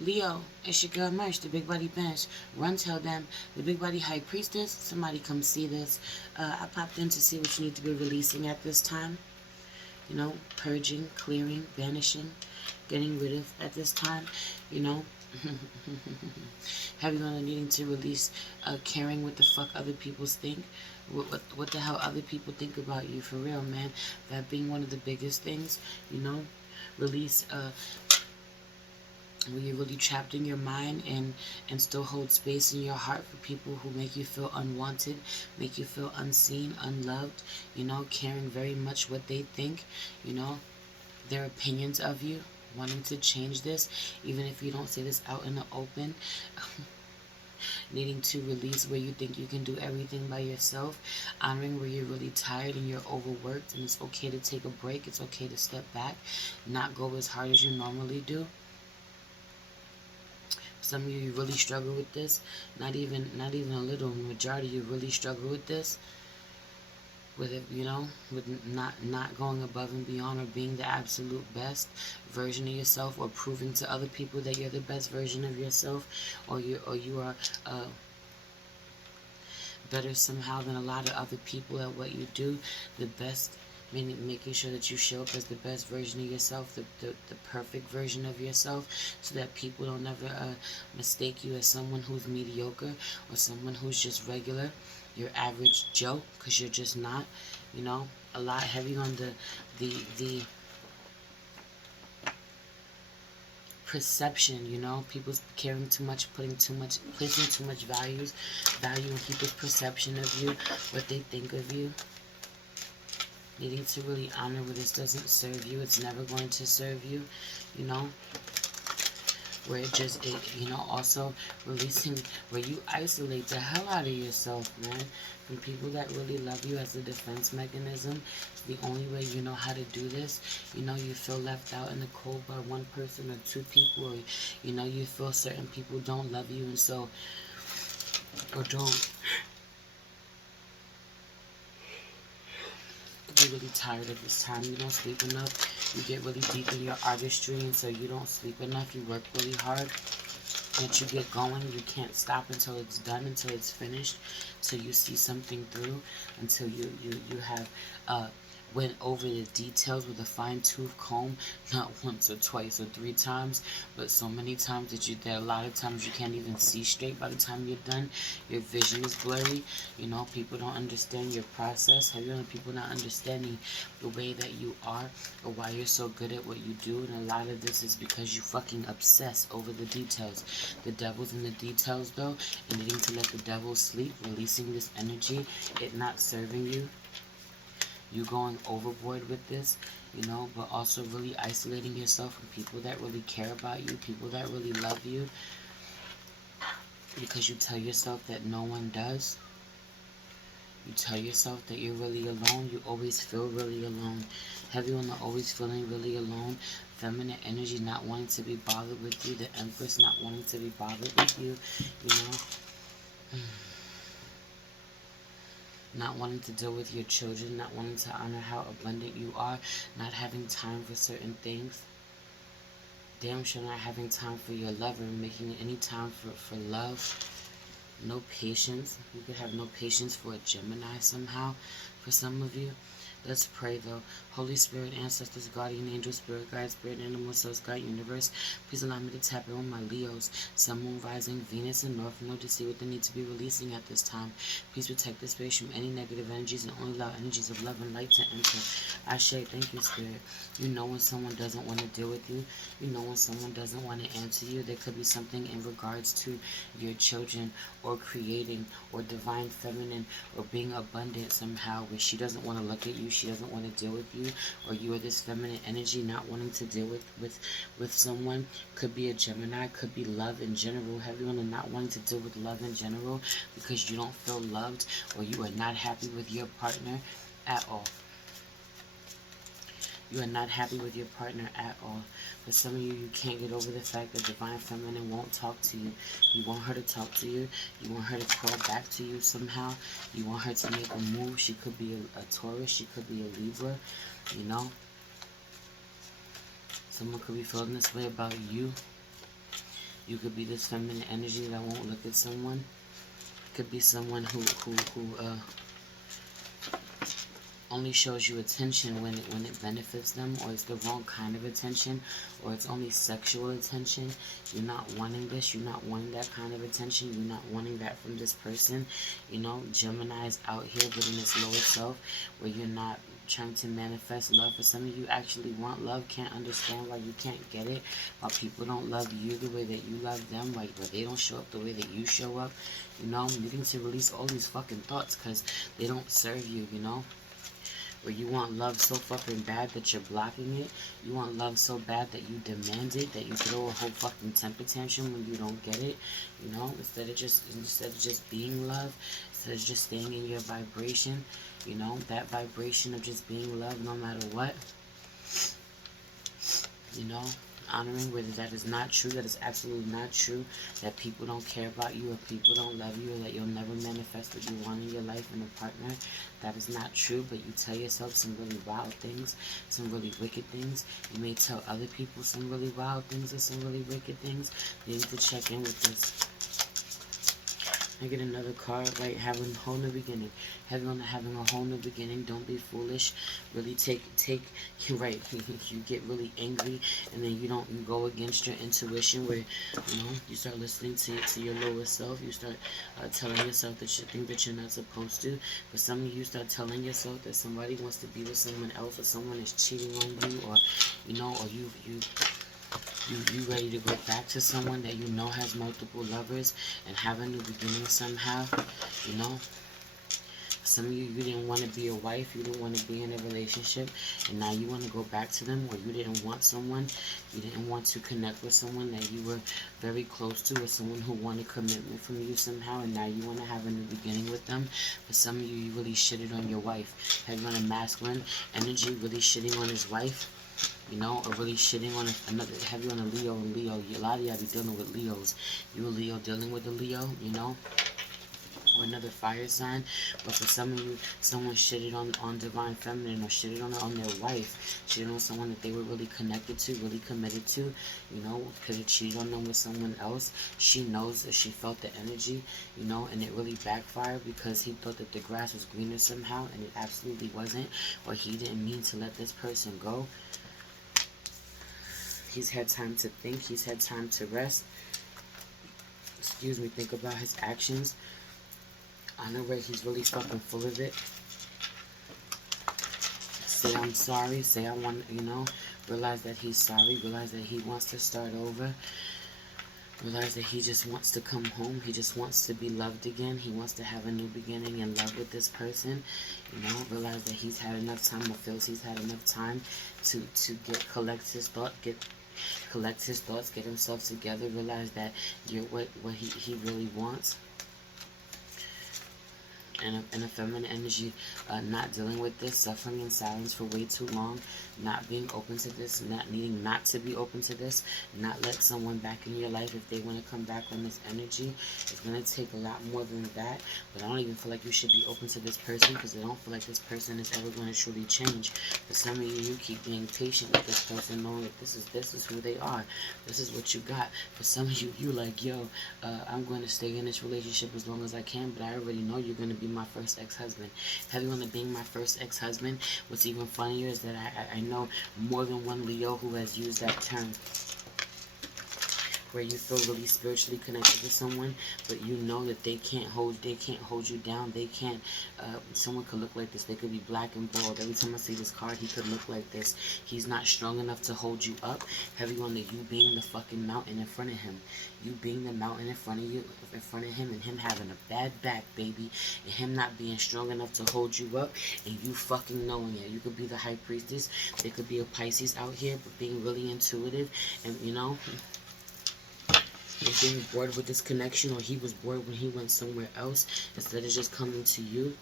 Leo, it's your girl Merch, the Big Body Bench. Run tell them, the Big Body High Priestess, somebody come see this. I popped in to see what you need to be releasing at this time. You know, purging, clearing, banishing, getting rid of at this time. You know, have you on needing to release caring what the fuck other people think? What the hell other people think about you, for real, man. That being one of the biggest things, you know. Release where you're really trapped in your mind and still hold space in your heart for people who make you feel unwanted, make you feel unseen, unloved, you know, caring very much what they think, you know, their opinions of you, wanting to change this, even if you don't say this out in the open. Needing to release where you think you can do everything by yourself, honoring where you're really tired and you're overworked, and it's okay to take a break, it's okay to step back, not go as hard as you normally do. Some of you really struggle with this. Not even a little. Majority of you really struggle with this. With it, you know, with not going above and beyond or being the absolute best version of yourself, or proving to other people that you're the best version of yourself, or you are better somehow than a lot of other people at what you do. The best, meaning making sure that you show up as the best version of yourself, the perfect version of yourself, so that people don't ever mistake you as someone who's mediocre or someone who's just regular, your average Joe, because you're just not. You know, a lot heavy on the perception, you know, people's caring too much, placing too much value in people's perception of you, what they think of you. Needing to really honor where this doesn't serve you, it's never going to serve you, you know. Where you know, also releasing where you isolate the hell out of yourself, man, from people that really love you as a defense mechanism. It's the only way you know how to do this. You know, you feel left out in the cold by one person or two people, or you know, you feel certain people don't love you, and so, or don't. You're really tired of this time. You don't sleep enough. You get really deep in your artistry, and so you don't sleep enough. You work really hard. Once you get going, you can't stop until it's done, until it's finished, until you see something through, until you have went over the details with a fine-tooth comb, not once or twice or three times, but so many times that there are a lot of times you can't even see straight by the time you're done. Your vision is blurry. You know, people don't understand your process. Have you known people not understanding the way that you are or why you're so good at what you do? And a lot of this is because you fucking obsess over the details. The devil's in the details, though, and needing to let the devil sleep, releasing this energy, it not serving you. You going overboard with this, you know, but also really isolating yourself from people that really care about you, people that really love you, because you tell yourself that no one does. You tell yourself that you're really alone. You always feel really alone. Heavy on the always feeling really alone. Feminine energy not wanting to be bothered with you. The Empress not wanting to be bothered with you, you know. Not wanting to deal with your children, not wanting to honor how abundant you are, not having time for certain things. Damn sure not having time for your lover, making any time for love. No patience. You could have no patience for a Gemini somehow, for some of you. Let's pray, though. Holy Spirit, ancestors, guardian angel, spirit guide, spirit animal, soul, sky, universe, please allow me to tap in with my Leos, sun, moon, rising, Venus, and North Node to see what they need to be releasing at this time. Please protect this space from any negative energies and only allow energies of love and light to enter. Ashe, thank you, Spirit. You know when someone doesn't want to deal with you. You know when someone doesn't want to answer you. There could be something in regards to your children, or creating, or divine feminine, or being abundant somehow, where she doesn't want to look at you, she doesn't want to deal with you, or you are this feminine energy not wanting to deal with someone. Could be a Gemini, could be love in general. Everyone are not wanting to deal with love in general because you don't feel loved, or you are not happy with your partner at all. You are not happy with your partner at all. For some of you, you can't get over the fact that Divine Feminine won't talk to you. You want her to talk to you. You want her to crawl back to you somehow. You want her to make a move. She could be a Taurus. She could be a Libra. You know? Someone could be feeling this way about you. You could be this feminine energy that won't look at someone. Could be someone who only shows you attention when it benefits them, or it's the wrong kind of attention, or it's only sexual attention. You're not wanting this. You're not wanting that kind of attention. You're not wanting that from this person. You know, Gemini's out here, but in this lower self, where you're not trying to manifest love. For some of you actually want love, can't understand why you can't get it, why people don't love you the way that you love them, why they don't show up the way that you show up. You know, you need to release all these fucking thoughts because they don't serve you, you know. Where you want love so fucking bad that you're blocking it. You want love so bad that you demand it, that you throw a whole fucking temper tantrum when you don't get it. You know, instead of just being love, instead of just staying in your vibration, you know, that vibration of just being love no matter what. You know, honoring whether that is not true, that is absolutely not true, that people don't care about you, or people don't love you, or that you'll never manifest what you want in your life in a partner. That is not true, but you tell yourself some really wild things, some really wicked things. You may tell other people some really wild things or some really wicked things. You need to check in with this. I get another card, right? Having a whole new beginning. Having a whole new beginning. Don't be foolish. Really take you're right. You get really angry, and then you go against your intuition, where you start listening to your lower self. You start telling yourself that you think that you're not supposed to. But some of you start telling yourself that somebody wants to be with someone else, or someone is cheating on you, or or you ready to go back to someone that you know has multiple lovers and have a new beginning somehow. You know, some of you didn't want to be a wife, you didn't want to be in a relationship, and now you want to go back to them. Or you didn't want someone, you didn't want to connect with someone that you were very close to, or someone who wanted commitment from you somehow, and now you want to have a new beginning with them. For some of you, you really shitted on your wife. Have you on a masculine energy, really shitting on his wife? You know, or really shitting on another, have you on a Leo and Leo. A lot of y'all be dealing with Leos. You a Leo dealing with a Leo, you know, or another fire sign. But for some of you, someone shitted on divine feminine, or shitted on their wife, shitted on someone that they were really connected to, really committed to. You know, could have cheated on them with someone else. She knows that she felt the energy, you know, and it really backfired because he thought that the grass was greener somehow, and it absolutely wasn't. Or he didn't mean to let this person go. He's had time to think. He's had time to rest. Excuse me. Think about his actions. Honor where he's really fucking full of it. Say I'm sorry. Say I want, realize that he's sorry. Realize that he wants to start over. Realize that he just wants to come home. He just wants to be loved again. He wants to have a new beginning in love with this person. Realize that he's had enough time, or feels he's had enough time to collect his thoughts, get himself together, realize that you're what he really wants. And a feminine energy, not dealing with this, suffering in silence for way too long, not being open to this, not needing not to be open to this, not let someone back in your life if they want to come back on this energy. It's going to take a lot more than that, but I don't even feel like you should be open to this person, because I don't feel like this person is ever going to truly change. For some of you, you keep being patient with this person, knowing that this is who they are. This is what you got. For some of you, you like, yo, I'm going to stay in this relationship as long as I can, but I already know you're going to be my first ex-husband. Have you on to being my first ex-husband? What's even funnier is that I know more than one Leo who has used that term, where you feel really spiritually connected to someone, but you know that they can't hold you down. They can't. Someone could look like this. They could be black and bald. Every time I see this card, he could look like this. He's not strong enough to hold you up. Heavy on the you being the fucking mountain in front of him. You being the mountain in front of him, and him having a bad back, baby, and him not being strong enough to hold you up, and you fucking knowing it. You could be the high priestess. There could be a Pisces out here, but being really intuitive, and being bored with this connection, or he was bored when he went somewhere else instead of just coming to you,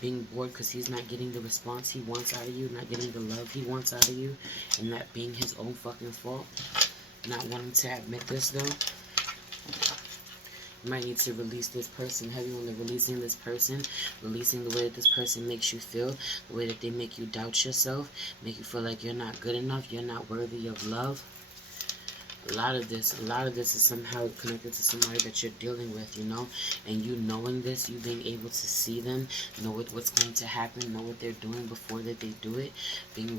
being bored because he's not getting the response he wants out of you, not getting the love he wants out of you, and that being his own fucking fault. Not wanting to admit this, though. You might need to release this person. Heavy on the releasing this person, releasing the way that this person makes you feel, the way that they make you doubt yourself, make you feel like you're not good enough, you're not worthy of love. A lot of this is somehow connected to somebody that you're dealing with, you know, and you knowing this, you being able to see them, know what's going to happen, know what they're doing before that they do it, being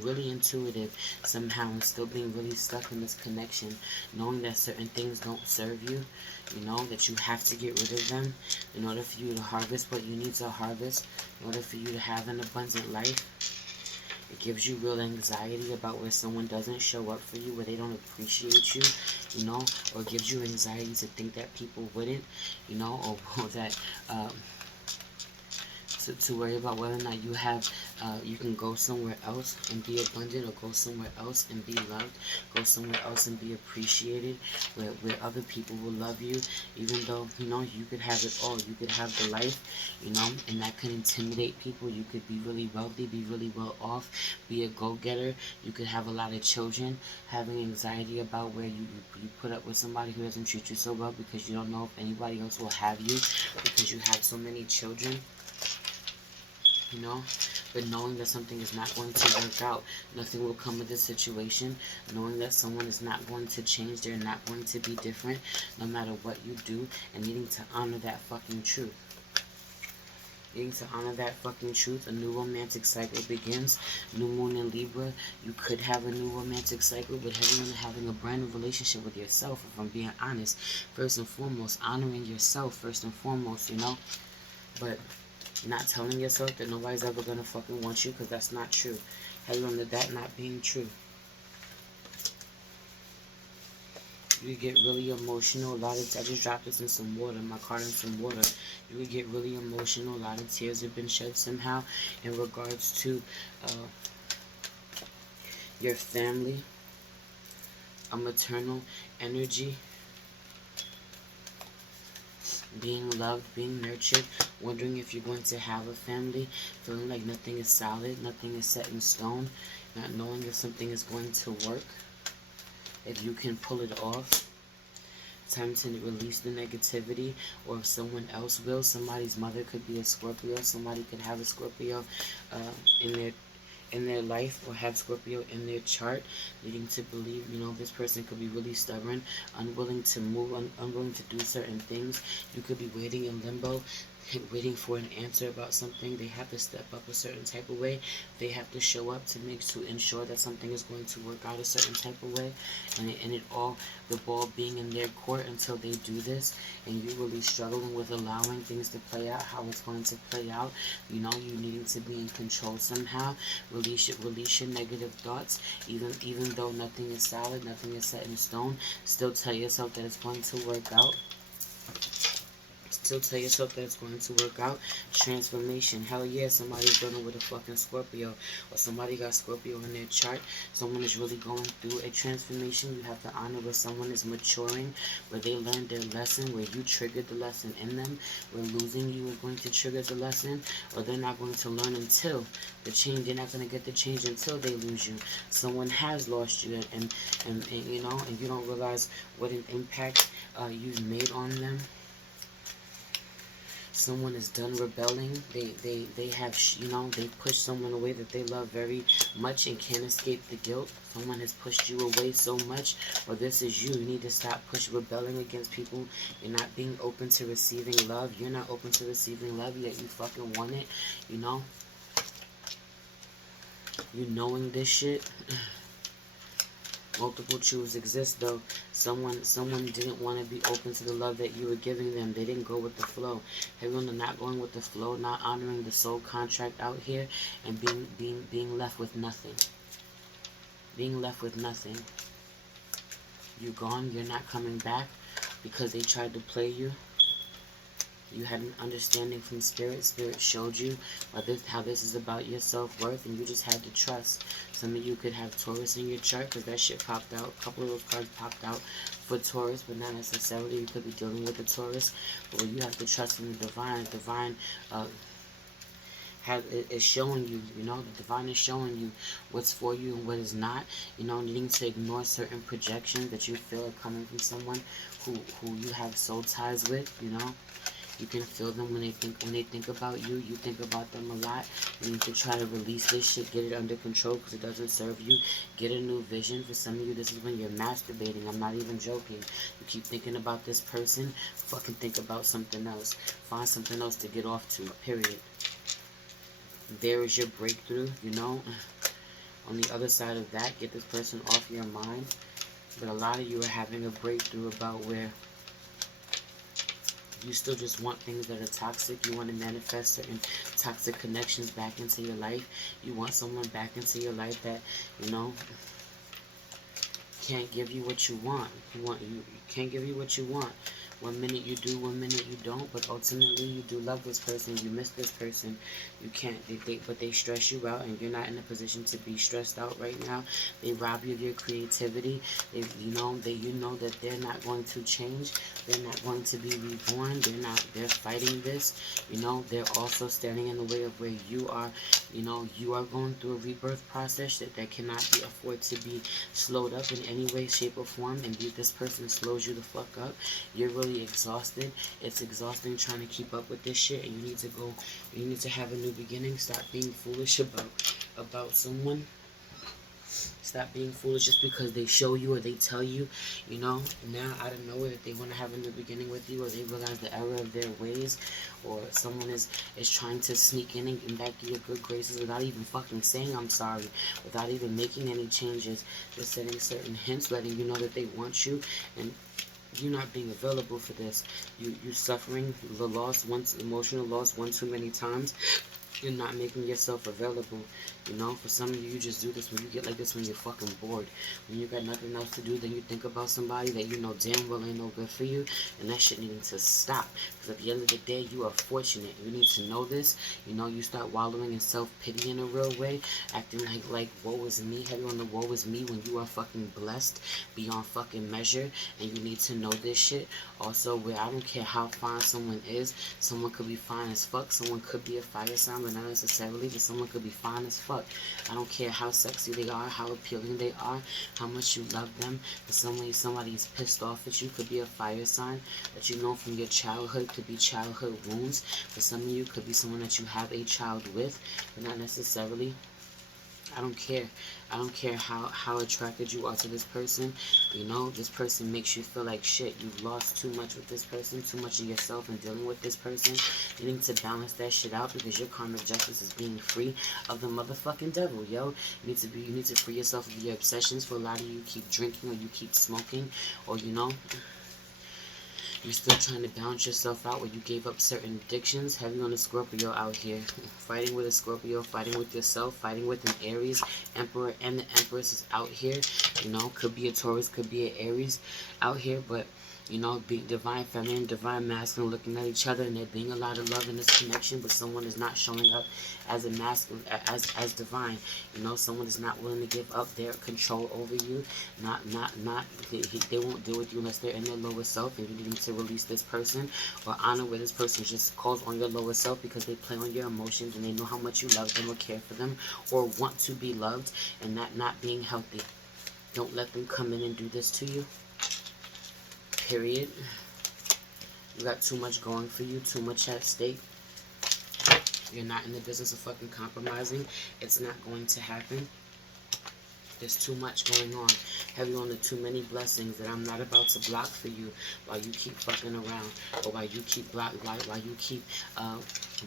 really intuitive somehow, and still being really stuck in this connection, knowing that certain things don't serve you, you know, that you have to get rid of them in order for you to harvest what you need to harvest, in order for you to have an abundant life. It gives you real anxiety about where someone doesn't show up for you, where they don't appreciate you, you know, or gives you anxiety to think that people wouldn't, you know, or that to worry about whether or not you can go somewhere else and be abundant, or go somewhere else and be loved, go somewhere else and be appreciated, where other people will love you, even though, you know, you could have it all. You could have the life, you know, and that could intimidate people. You could be really wealthy, be really well off, be a go-getter. You could have a lot of children, having anxiety about where you put up with somebody who doesn't treat you so well, because you don't know if anybody else will have you, because you have so many children, you know. But knowing that something is not going to work out, nothing will come of this situation, knowing that someone is not going to change, they're not going to be different no matter what you do, and needing to honor that fucking truth. Needing to honor that fucking truth. A new romantic cycle begins. New moon in Libra. You could have a new romantic cycle, but having a brand new relationship with yourself, if I'm being honest. First and foremost, honoring yourself first and foremost, you know. But not telling yourself that nobody's ever gonna fucking want you, because that's not true. Heavy on that not being true. You get really emotional. I just dropped this in some water, my card in some water. You would get really emotional. A lot of tears have been shed somehow in regards to your family, a maternal energy, being loved, being nurtured, wondering if you're going to have a family, feeling like nothing is solid, nothing is set in stone, not knowing if something is going to work, if you can pull it off. Time to release the negativity, or if someone else will. Somebody's mother could be a Scorpio. Somebody could have a Scorpio in their life, or have Scorpio in their chart, needing to believe, you know, this person could be really stubborn, unwilling to move, unwilling to do certain things. You could be waiting in limbo, waiting for an answer about something. They have to step up a certain type of way. They have to show up to ensure that something is going to work out a certain type of way, and it all, the ball being in their court until they do this, and you really struggling with allowing things to play out how it's going to play out. You know, you needing to be in control somehow. Release your negative thoughts, even though nothing is solid, nothing is set in stone. Still tell yourself that it's going to work out. Still tell yourself that it's going to work out. Transformation. Hell yeah, somebody's dealing with a fucking Scorpio, or somebody got Scorpio in their chart. Someone is really going through a transformation. You have to honor where someone is maturing, where they learned their lesson, where you triggered the lesson in them, where losing you is going to trigger the lesson, or they're not going to learn until the change. They're not going to get the change until they lose you. Someone has lost you, and you know, and you don't realize what an impact you've made on them. Someone is done rebelling. They have, you know, they push someone away that they love very much and can't escape the guilt. Someone has pushed you away so much, or this is you. You need to stop rebelling against people. You're not being open to receiving love. You're not open to receiving love, yet you fucking want it, you know? You knowing this shit. Multiple truths exist, though. Someone didn't want to be open to the love that you were giving them. They didn't go with the flow. Everyone are not going with the flow, not honoring the soul contract out here, and being left with nothing. Being left with nothing. You're gone. You're not coming back because they tried to play you. You had an understanding from Spirit. Spirit showed you how this is about your self-worth, and you just had to trust. Some of you could have Taurus in your chart, because that shit popped out. A couple of those cards popped out for Taurus, but not necessarily. You could be dealing with a Taurus, but you have to trust in the divine. Divine is showing you, you know, the divine is showing you what's for you and what is not. You know, needing to ignore certain projections that you feel are coming from someone who you have soul ties with, you know. You can feel them when they think about you. You think about them a lot. You need to try to release this shit, get it under control because it doesn't serve you. Get a new vision. For some of you, this is when you're masturbating. I'm not even joking. You keep thinking about this person, fucking think about something else. Find something else to get off to, period. There is your breakthrough, you know. On the other side of that, get this person off your mind. But a lot of you are having a breakthrough about where you still just want things that are toxic. You want to manifest certain toxic connections back into your life. You want someone back into your life that, you know, can't give you what you want. You can't give you what you want. One minute you do, one minute you don't, but ultimately you do love this person, you miss this person. You can't, but they stress you out, and you're not in a position to be stressed out right now. They rob you of your creativity. You know that they're not going to change. They're not going to be reborn. They're fighting this. You know, they're also standing in the way of where you are. You know, you are going through a rebirth process that cannot be afford to be slowed up in any way, shape, or form, and this person slows you the fuck up. You're really exhausted. It's exhausting trying to keep up with this shit, and you need to have a new beginning. Stop being foolish about someone. Stop being foolish just because they show you or they tell you, you know, now out of nowhere that they want to have a new beginning with you, or they realize the error of their ways, or someone is trying to sneak in and get back to your good graces without even fucking saying I'm sorry, without even making any changes, just setting certain hints, letting you know that they want you, and you not being available for this. You suffering the loss once, emotional loss one too many times. You're not making yourself available. You know, for some of you, you just do this when you get like this when you're fucking bored. When you got nothing else to do, then you think about somebody that you know damn well ain't no good for you, and that shit needing to stop. Because at the end of the day, you are fortunate. You need to know this. You know, you start wallowing in self-pity in a real way, acting like woe is me, heavy on the woe is me, when you are fucking blessed beyond fucking measure, and you need to know this shit. Also, where I don't care how fine someone is, someone could be fine as fuck, someone could be a fire sign, but not necessarily, but someone could be fine as fuck. I don't care how sexy they are, how appealing they are, how much you love them. For somebody is pissed off at you, could be a fire sign that you know from your childhood, could be childhood wounds. For some of you, could be someone that you have a child with, but not necessarily. I don't care. I don't care how attracted you are to this person. You know, this person makes you feel like shit. You've lost too much with this person, too much of yourself in dealing with this person. You need to balance that shit out because your karmic justice is being free of the motherfucking devil, yo. You need to free yourself of your obsessions. For a lot of you, keep drinking or you keep smoking, or you know, you're still trying to balance yourself out where you gave up certain addictions. Heavy on the Scorpio out here. Fighting with a Scorpio, fighting with yourself, fighting with an Aries. Emperor and the Empress is out here. You know, could be a Taurus, could be an Aries out here, but you know, being divine feminine, divine masculine, looking at each other, and there being a lot of love in this connection, but someone is not showing up as a masculine, as divine. You know, someone is not willing to give up their control over you. They won't deal with you unless they're in their lower self, and you need to release this person or honor where this person just calls on your lower self because they play on your emotions and they know how much you love them or care for them or want to be loved, and that not being healthy. Don't let them come in and do this to you. Period. You got too much going for you, too much at stake. You're not in the business of fucking compromising. It's not going to happen. There's too much going on. Heavy on the too many blessings that I'm not about to block for you while you keep fucking around, or while you keep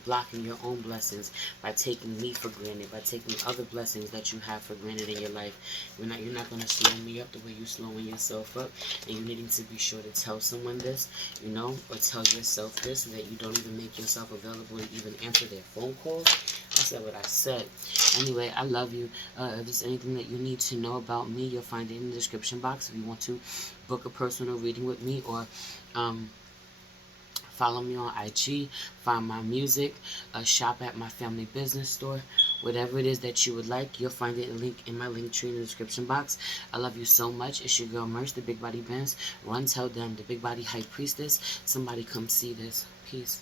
blocking your own blessings by taking me for granted, by taking other blessings that you have for granted in your life. You're not gonna slow me up the way you're slowing yourself up, and you needing to be sure to tell someone this, you know, or tell yourself this, so that you don't even make yourself available to even answer their phone calls. I said what I said. Anyway, I love you. If there's anything that you need to know about me, you'll find it in the description box. If you want to book a personal reading with me, or follow me on IG, find my music, shop at my family business store, whatever it is that you would like, you'll find it in my link tree in the description box. I love you so much. It's your girl Merch, the Big Body Benz. Run tell them, the Big Body High Priestess, somebody come see this. Peace.